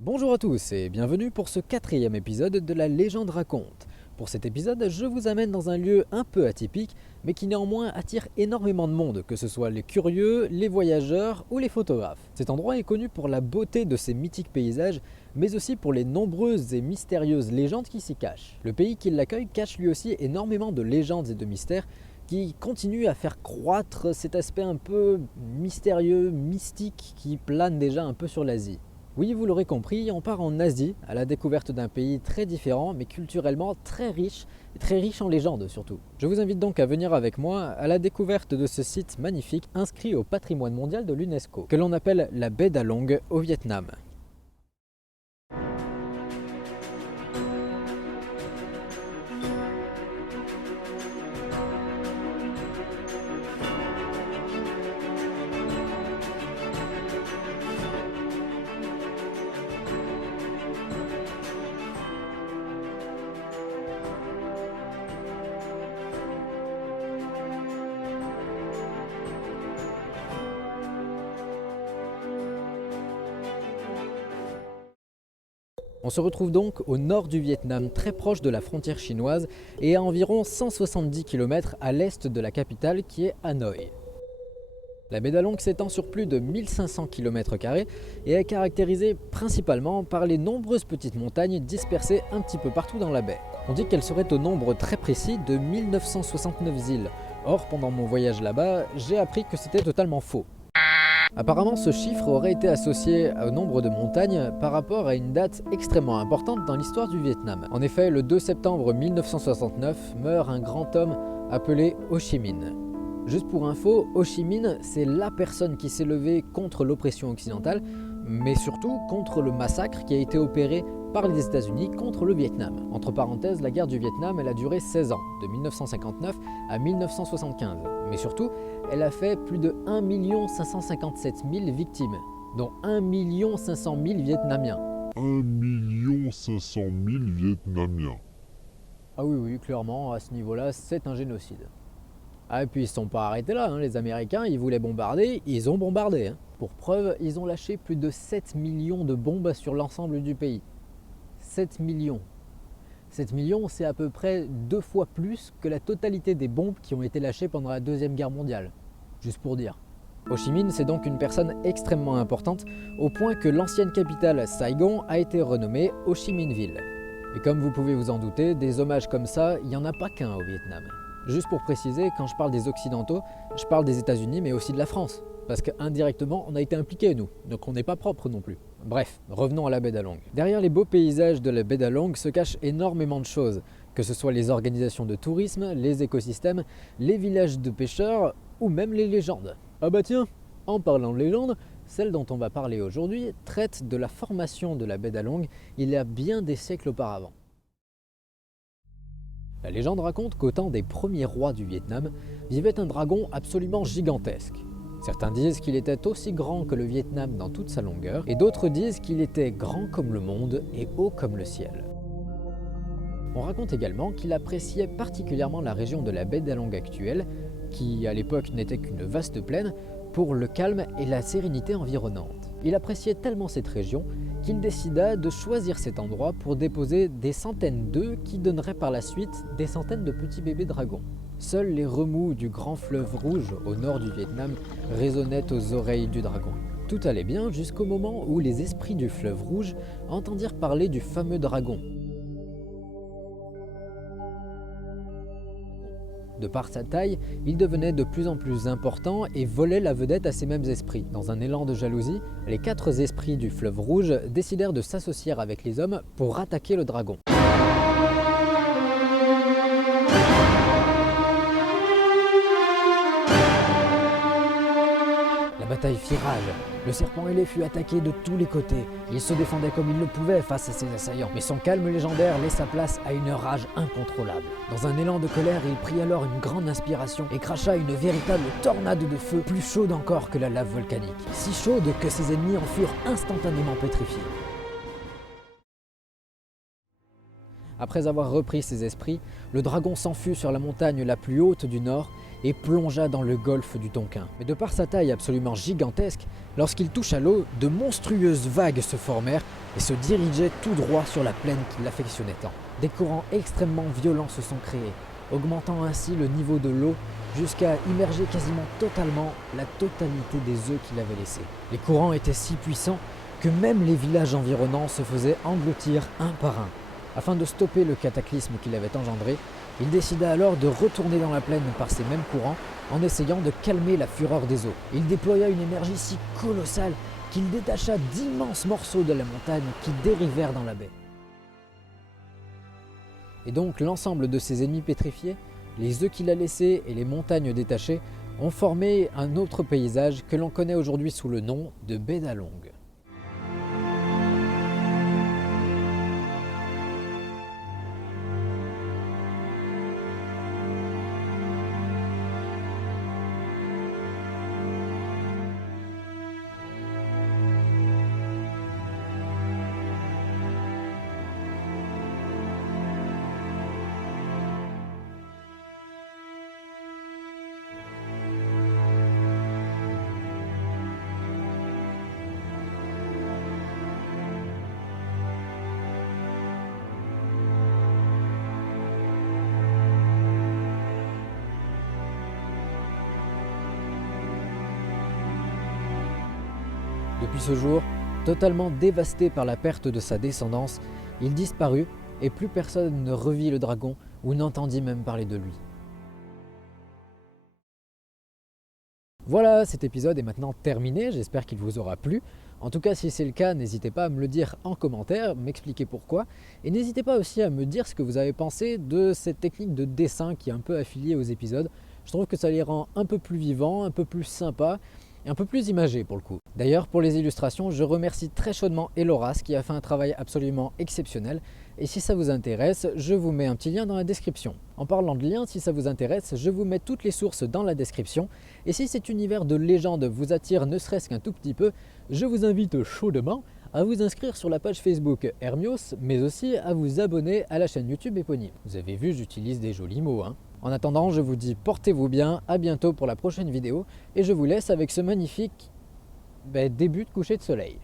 Bonjour à tous et bienvenue pour ce quatrième épisode de La Légende raconte. Pour cet épisode, je vous amène dans un lieu un peu atypique, mais qui néanmoins attire énormément de monde, que ce soit les curieux, les voyageurs ou les photographes. Cet endroit est connu pour la beauté de ses mythiques paysages, mais aussi pour les nombreuses et mystérieuses légendes qui s'y cachent. Le pays qui l'accueille cache lui aussi énormément de légendes et de mystères, qui continuent à faire croître cet aspect un peu mystérieux, mystique, qui plane déjà un peu sur l'Asie. Oui, vous l'aurez compris, on part en Asie, à la découverte d'un pays très différent, mais culturellement très riche en légendes surtout. Je vous invite donc à venir avec moi à la découverte de ce site magnifique inscrit au patrimoine mondial de l'UNESCO, que l'on appelle la baie d'Along au Vietnam. On se retrouve donc au nord du Vietnam, très proche de la frontière chinoise et à environ 170 km à l'est de la capitale qui est Hanoï. La baie d'Along s'étend sur plus de 1500 km² et est caractérisée principalement par les nombreuses petites montagnes dispersées un petit peu partout dans la baie. On dit qu'elle serait au nombre très précis de 1969 îles. Or, pendant mon voyage là-bas, j'ai appris que c'était totalement faux. Apparemment, ce chiffre aurait été associé au nombre de montagnes par rapport à une date extrêmement importante dans l'histoire du Vietnam. En effet, le 2 septembre 1969 meurt un grand homme appelé Ho Chi Minh. Juste pour info, Ho Chi Minh, c'est la personne qui s'est levée contre l'oppression occidentale, mais surtout contre le massacre qui a été opéré par les États-Unis contre le Vietnam. Entre parenthèses, la guerre du Vietnam, elle a duré 16 ans, de 1959 à 1975. Mais surtout, elle a fait plus de 1 557 000 victimes, dont 1 500 000 Vietnamiens. 1 500 000 Vietnamiens. Ah oui, clairement, à ce niveau-là, c'est un génocide. Ah, et puis ils ne sont pas arrêtés là, les Américains, ils voulaient bombarder, ils ont bombardé. Pour preuve, ils ont lâché plus de 7 millions de bombes sur l'ensemble du pays. 7 millions. 7 millions, c'est à peu près 2 fois plus que la totalité des bombes qui ont été lâchées pendant la Deuxième Guerre mondiale. Juste pour dire. Ho Chi Minh, c'est donc une personne extrêmement importante, au point que l'ancienne capitale Saigon a été renommée Ho Chi Minh Ville. Et comme vous pouvez vous en douter, des hommages comme ça, il n'y en a pas qu'un au Vietnam. Juste pour préciser, quand je parle des Occidentaux, je parle des États-Unis mais aussi de la France. Parce qu'indirectement, on a été impliqués nous, donc on n'est pas propre non plus. Bref, revenons à la baie d'Along. Derrière les beaux paysages de la baie d'Along se cachent énormément de choses, que ce soit les organisations de tourisme, les écosystèmes, les villages de pêcheurs ou même les légendes. Ah bah tiens, en parlant de légendes, celle dont on va parler aujourd'hui traite de la formation de la baie d'Along il y a bien des siècles auparavant. La légende raconte qu'au temps des premiers rois du Vietnam vivait un dragon absolument gigantesque. Certains disent qu'il était aussi grand que le Vietnam dans toute sa longueur, et d'autres disent qu'il était grand comme le monde et haut comme le ciel. On raconte également qu'il appréciait particulièrement la région de la baie d'Along actuelle, qui à l'époque n'était qu'une vaste plaine, pour le calme et la sérénité environnante. Il appréciait tellement cette région qu'il décida de choisir cet endroit pour déposer des centaines d'œufs qui donneraient par la suite des centaines de petits bébés dragons. Seuls les remous du grand fleuve rouge au nord du Vietnam résonnaient aux oreilles du dragon. Tout allait bien jusqu'au moment où les esprits du fleuve rouge entendirent parler du fameux dragon. De par sa taille, il devenait de plus en plus important et volait la vedette à ces mêmes esprits. Dans un élan de jalousie, les 4 esprits du fleuve rouge décidèrent de s'associer avec les hommes pour attaquer le dragon. La bataille fit rage. Le serpent ailé fut attaqué de tous les côtés. Il se défendait comme il le pouvait face à ses assaillants, mais son calme légendaire laissa place à une rage incontrôlable. Dans un élan de colère, il prit alors une grande inspiration et cracha une véritable tornade de feu, plus chaude encore que la lave volcanique. Si chaude que ses ennemis en furent instantanément pétrifiés. Après avoir repris ses esprits, le dragon s'enfuit sur la montagne la plus haute du nord et plongea dans le golfe du Tonkin. Mais de par sa taille absolument gigantesque, lorsqu'il toucha l'eau, de monstrueuses vagues se formèrent et se dirigeaient tout droit sur la plaine qu'il affectionnait tant. Des courants extrêmement violents se sont créés, augmentant ainsi le niveau de l'eau jusqu'à immerger quasiment totalement la totalité des œufs qu'il avait laissés. Les courants étaient si puissants que même les villages environnants se faisaient engloutir un par un. Afin de stopper le cataclysme qu'il avait engendré, il décida alors de retourner dans la plaine par ces mêmes courants en essayant de calmer la fureur des eaux. Il déploya une énergie si colossale qu'il détacha d'immenses morceaux de la montagne qui dérivèrent dans la baie. Et donc l'ensemble de ses ennemis pétrifiés, les œufs qu'il a laissés et les montagnes détachées ont formé un autre paysage que l'on connaît aujourd'hui sous le nom de baie d'Along. Depuis ce jour, totalement dévasté par la perte de sa descendance, il disparut et plus personne ne revit le dragon ou n'entendit même parler de lui. Voilà, cet épisode est maintenant terminé, j'espère qu'il vous aura plu. En tout cas, si c'est le cas, n'hésitez pas à me le dire en commentaire, m'expliquer pourquoi. Et n'hésitez pas aussi à me dire ce que vous avez pensé de cette technique de dessin qui est un peu affiliée aux épisodes. Je trouve que ça les rend un peu plus vivants, un peu plus sympas et un peu plus imagés pour le coup. D'ailleurs, pour les illustrations, je remercie très chaudement Eloras qui a fait un travail absolument exceptionnel. Et si ça vous intéresse, je vous mets un petit lien dans la description. En parlant de liens, si ça vous intéresse, je vous mets toutes les sources dans la description. Et si cet univers de légende vous attire ne serait-ce qu'un tout petit peu, je vous invite chaudement à vous inscrire sur la page Facebook Hermios, mais aussi à vous abonner à la chaîne YouTube éponyme. Vous avez vu, j'utilise des jolis mots, hein. En attendant, je vous dis portez-vous bien, à bientôt pour la prochaine vidéo, et je vous laisse avec ce magnifique début de coucher de soleil.